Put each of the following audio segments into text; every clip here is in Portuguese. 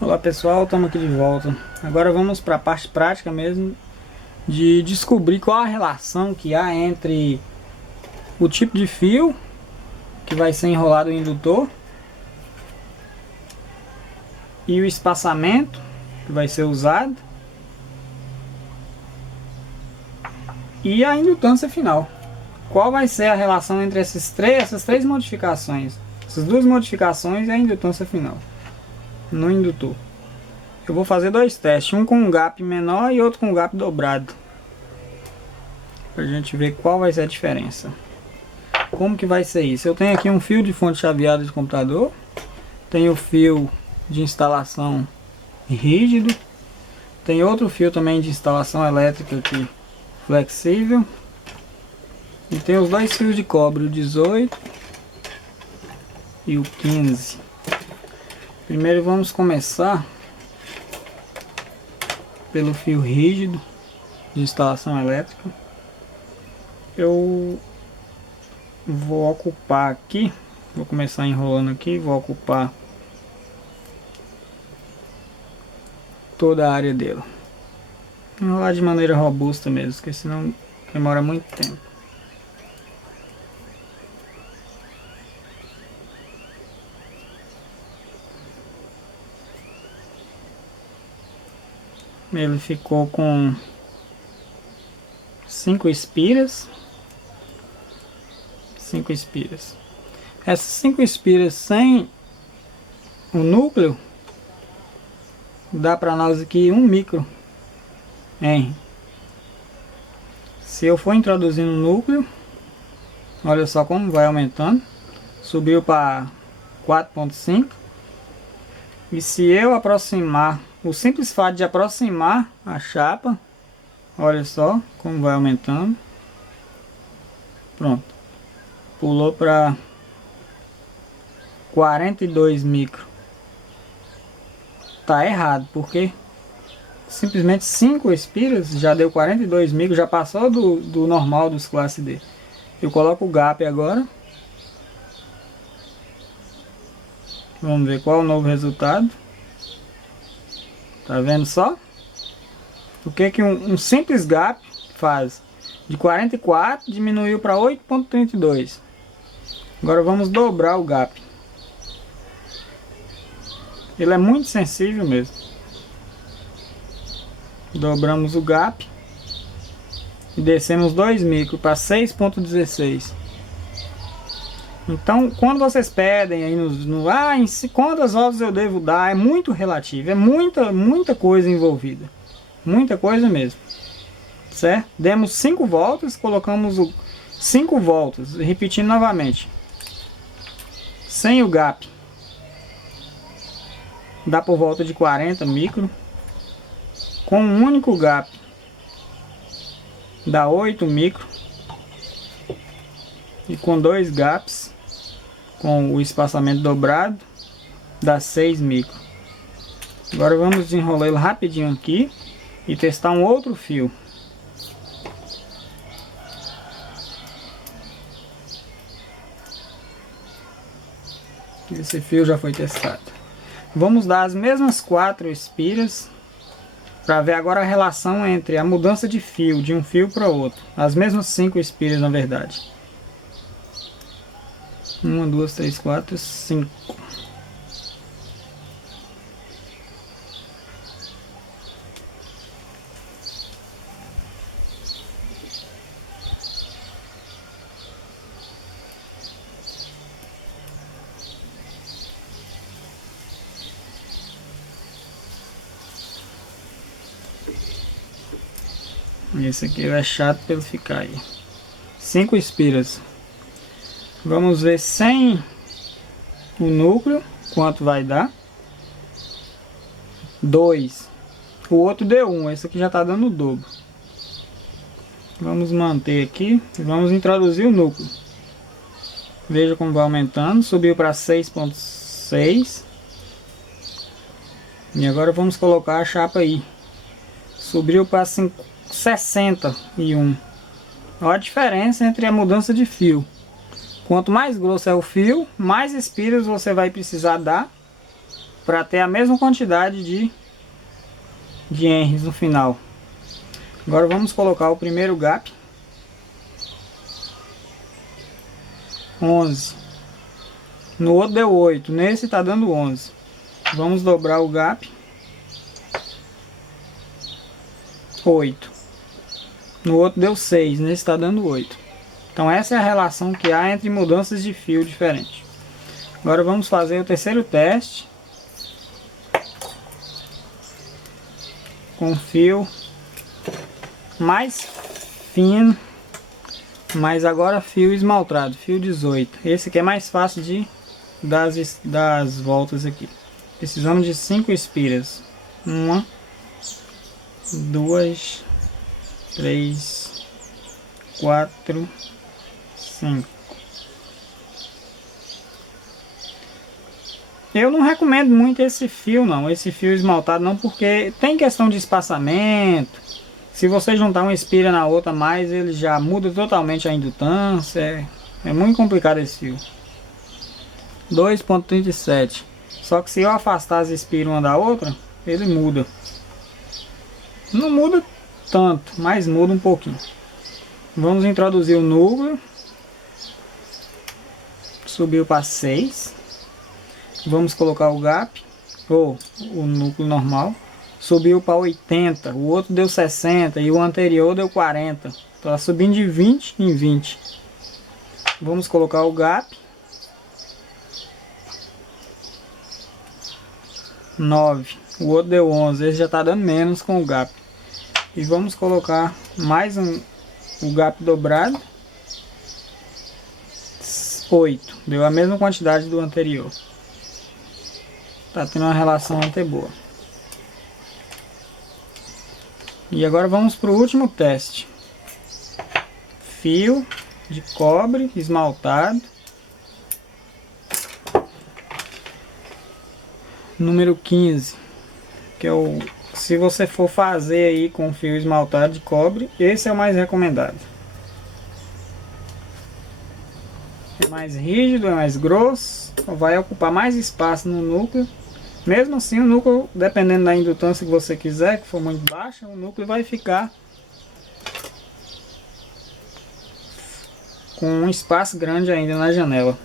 Olá pessoal, estamos aqui de volta. Agora vamos para a parte prática mesmo de descobrir qual a relação que há entre o tipo de fio que vai ser enrolado no indutor e o espaçamento que vai ser usado e a indutância final. Qual vai ser a relação entre essas três modificações? Essas duas modificações e a indutância final no indutor. Eu vou fazer dois testes, um com um gap menor e outro com um gap dobrado, pra gente ver qual vai ser a diferença. Como que vai ser isso? Eu tenho aqui um fio de fonte chaveada de computador, tenho fio de instalação rígido, tem outro fio também de instalação elétrica aqui flexível, e tem os dois fios de cobre, o 18 e o 15. Primeiro vamos começar pelo fio rígido de instalação elétrica. Eu vou ocupar aqui, vou começar enrolando aqui, vou ocupar toda a área dele. Enrolar de maneira robusta mesmo, porque senão demora muito tempo. Ele ficou com 5 espiras. 5 espiras. Essas 5 espiras sem o núcleo dá para nós aqui 1 micro. Se eu for introduzindo o núcleo, olha só como vai aumentando. Subiu para 4,5. E se eu aproximar, o simples fato de aproximar a chapa, olha só como vai aumentando. Pronto. Pulou para 42 micro. Tá errado, porque simplesmente 5 espiras já deu 42 micro, já passou do normal dos classe D. Eu coloco o gap agora. Vamos ver qual é o novo resultado. Tá vendo só? O que que um simples gap faz? De 44 diminuiu para 8,32. Agora vamos dobrar o gap. Ele é muito sensível mesmo. Dobramos o gap e descemos 2 micro para 6,16. Então, quando vocês pedem aí quantas voltas eu devo dar, é muito relativo, é muita coisa envolvida, muita coisa mesmo, certo? Demos 5 voltas, colocamos 5 voltas, repetindo novamente, sem o gap, dá por volta de 40 micro, com um único gap, dá 8 micro, e com 2 gaps, com o espaçamento dobrado, dá 6 micro. Agora vamos desenrolar ele rapidinho aqui e testar um outro fio. Esse fio já foi testado. Vamos dar as mesmas 4 espiras para ver agora a relação entre a mudança de fio de um fio para outro. As mesmas 5 espiras, na verdade. 1, 2, 3, 4, 5. Esse aqui é chato para ele ficar aí. 5 espiras. Vamos ver sem o núcleo quanto vai dar. 2. O outro deu 1. Esse aqui já está dando o dobro. Vamos manter aqui e vamos introduzir o núcleo. Veja como vai aumentando. Subiu para 6,6. E agora vamos colocar a chapa aí. Subiu para 61. Olha a diferença entre a mudança de fio. Quanto mais grosso é o fio, mais espiras você vai precisar dar para ter a mesma quantidade de henries no final. Agora vamos colocar o primeiro gap. 11. No outro deu 8. Nesse está dando 11. Vamos dobrar o gap. 8. No outro deu 6. Nesse está dando 8. Então essa é a relação que há entre mudanças de fio diferentes. Agora vamos fazer o terceiro teste. Com fio mais fino, mas agora fio esmaltado, fio 18. Esse aqui é mais fácil de das voltas aqui. Precisamos de 5 espiras. 1, 2, 3, 4, 5. Eu não recomendo muito esse fio não, esse fio esmaltado não, porque tem questão de espaçamento. Se você juntar uma espira na outra mais, ele já muda totalmente a indutância. É muito complicado esse fio. 2.37. Só que se eu afastar as espiras uma da outra, ele muda. Não muda tanto, mas muda um pouquinho. Vamos introduzir o núcleo. Subiu para 6. Vamos colocar o gap, ou o núcleo normal. Subiu para 80, o outro deu 60 e o anterior deu 40. Está subindo de 20 em 20. Vamos colocar o gap. 9, o outro deu 11, esse já está dando menos com o gap. E vamos colocar mais o gap dobrado. 8, deu a mesma quantidade do anterior. Tá tendo uma relação até boa. E agora vamos para o último teste. Fio de cobre esmaltado. Número 15. Que é o... Se você for fazer aí com fio esmaltado de cobre, esse é o mais recomendado. É mais rígido, é mais grosso. Vai ocupar mais espaço no núcleo. Mesmo assim, o núcleo, dependendo da indutância que você quiser, que for muito baixa, o núcleo vai ficar com um espaço grande ainda na janela.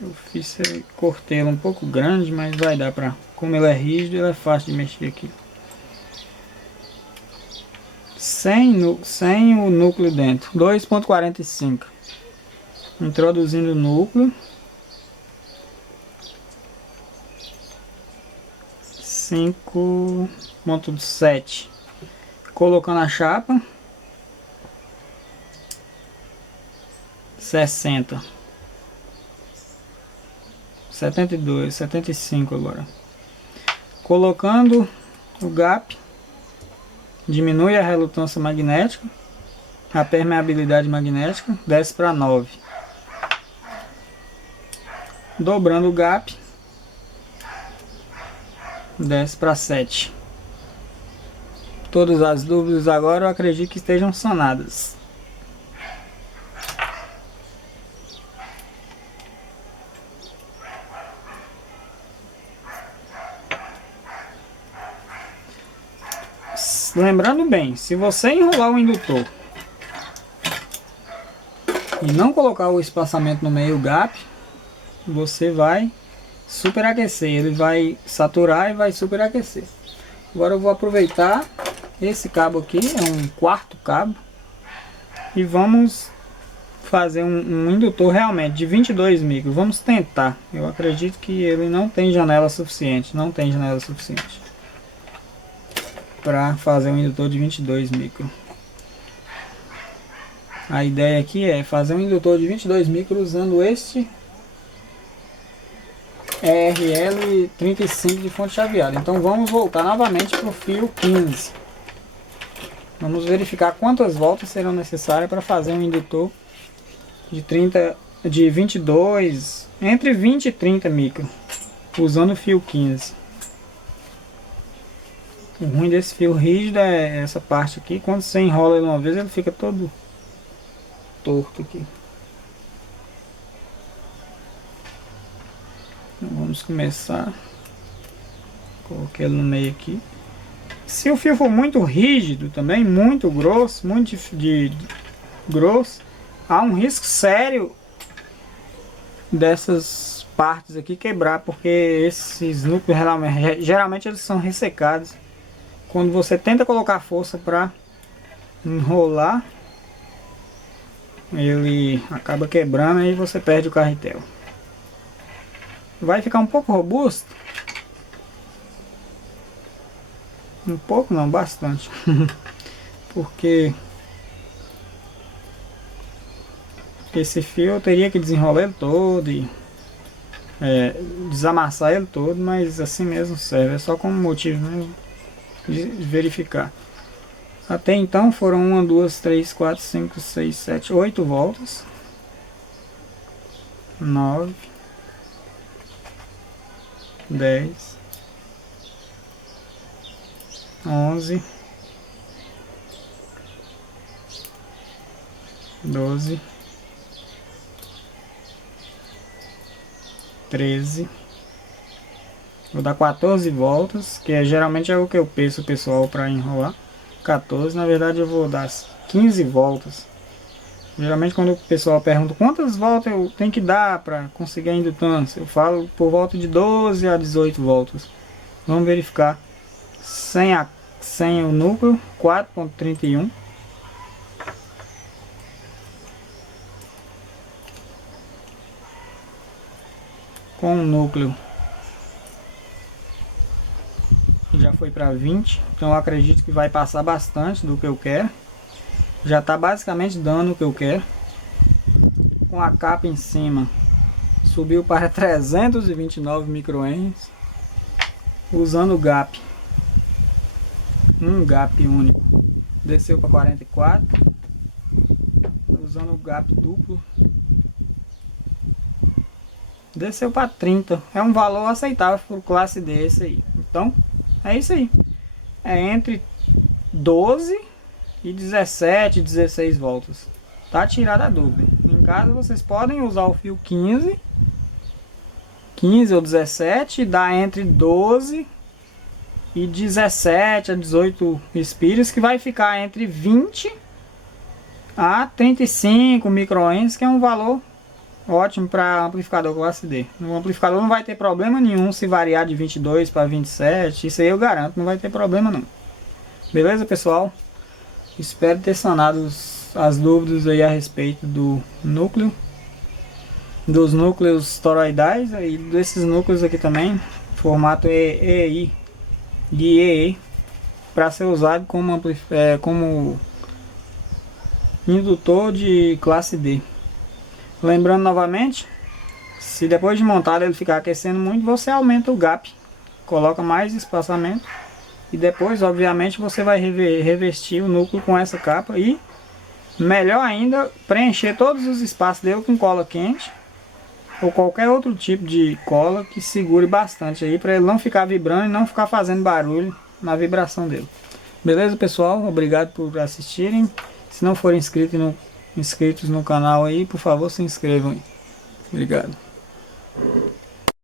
Eu cortei ele um pouco grande, mas vai dar pra... Como ele é rígido, ele é fácil de mexer aqui. Sem o núcleo dentro. 2.45. Introduzindo o núcleo. 5.7. Colocando a chapa. 60. 72, 75 agora. Colocando o gap. Diminui a relutância magnética, a permeabilidade magnética, desce para 9. Dobrando o gap, desce para 7. Todas as dúvidas agora eu acredito que estejam sanadas. Lembrando bem, se você enrolar o indutor e não colocar o espaçamento no meio gap, você vai superaquecer, ele vai saturar e vai superaquecer. Agora eu vou aproveitar esse cabo aqui, é um quarto cabo, e vamos fazer um indutor realmente de 22 micros. Vamos tentar, eu acredito que ele não tem janela suficiente, para fazer um indutor de 22 micro. A ideia aqui é fazer um indutor de 22 micro usando este RL35 de fonte chaveada. Então vamos voltar novamente para o fio 15. Vamos verificar quantas voltas serão necessárias para fazer um indutor de 22, entre 20 e 30 micro, usando o fio 15. O ruim desse fio rígido é essa parte aqui. Quando você enrola ele uma vez, ele fica todo torto aqui. Então, vamos começar. Coloquei ele no meio aqui. Se o fio for muito rígido também, muito grosso, muito grosso, há um risco sério dessas partes aqui quebrar, porque esses núcleos geralmente eles são ressecados. Quando você tenta colocar força para enrolar, ele acaba quebrando e você perde o carretel. Vai ficar um pouco robusto. Um pouco não, bastante. Porque esse fio eu teria que desenrolar ele todo e desamassar ele todo, mas assim mesmo serve. É só como motivo mesmo de verificar. Até então foram 1, 2, 3, 4, 5, 6, 7, 8 voltas. 9, 10, 11, 12, 13. Vou dar 14 voltas, que geralmente é o que eu peço o pessoal para enrolar. 14, na verdade eu vou dar 15 voltas. Geralmente quando o pessoal pergunta quantas voltas eu tenho que dar para conseguir a indutância, eu falo por volta de 12 a 18 voltas. Vamos verificar. Sem o núcleo, 4.31. Com o núcleo já foi para 20, então eu acredito que vai passar bastante do que eu quero. Já está basicamente dando o que eu quero. Com a capa em cima, subiu para 329 microhenries, usando o gap, um gap único, desceu para 44, usando o gap duplo, desceu para 30. É um valor aceitável para o classe D esse aí. Então é isso aí, é entre 12 e 17, 16 voltas. Tá tirada a dúvida. Em casa vocês podem usar o fio 15 ou 17 e dá entre 12 e 17 a 18 espíritos, que vai ficar entre 20 a 35 microhenries, que é um valor ótimo para amplificador classe D. O amplificador não vai ter problema nenhum se variar de 22 para 27, isso aí eu garanto, não vai ter problema não. Beleza, pessoal? Espero ter sanado as dúvidas aí a respeito do núcleo, dos núcleos toroidais e desses núcleos aqui também, formato EI de EE, para ser usado como indutor de classe D. Lembrando novamente, se depois de montado ele ficar aquecendo muito, você aumenta o gap, coloca mais espaçamento e depois obviamente você vai revestir o núcleo com essa capa e melhor ainda, preencher todos os espaços dele com cola quente ou qualquer outro tipo de cola que segure bastante aí, para ele não ficar vibrando e não ficar fazendo barulho na vibração dele. Beleza, pessoal? Obrigado por assistirem. Se não forem inscritos no canal aí, por favor, se inscrevam aí. Obrigado.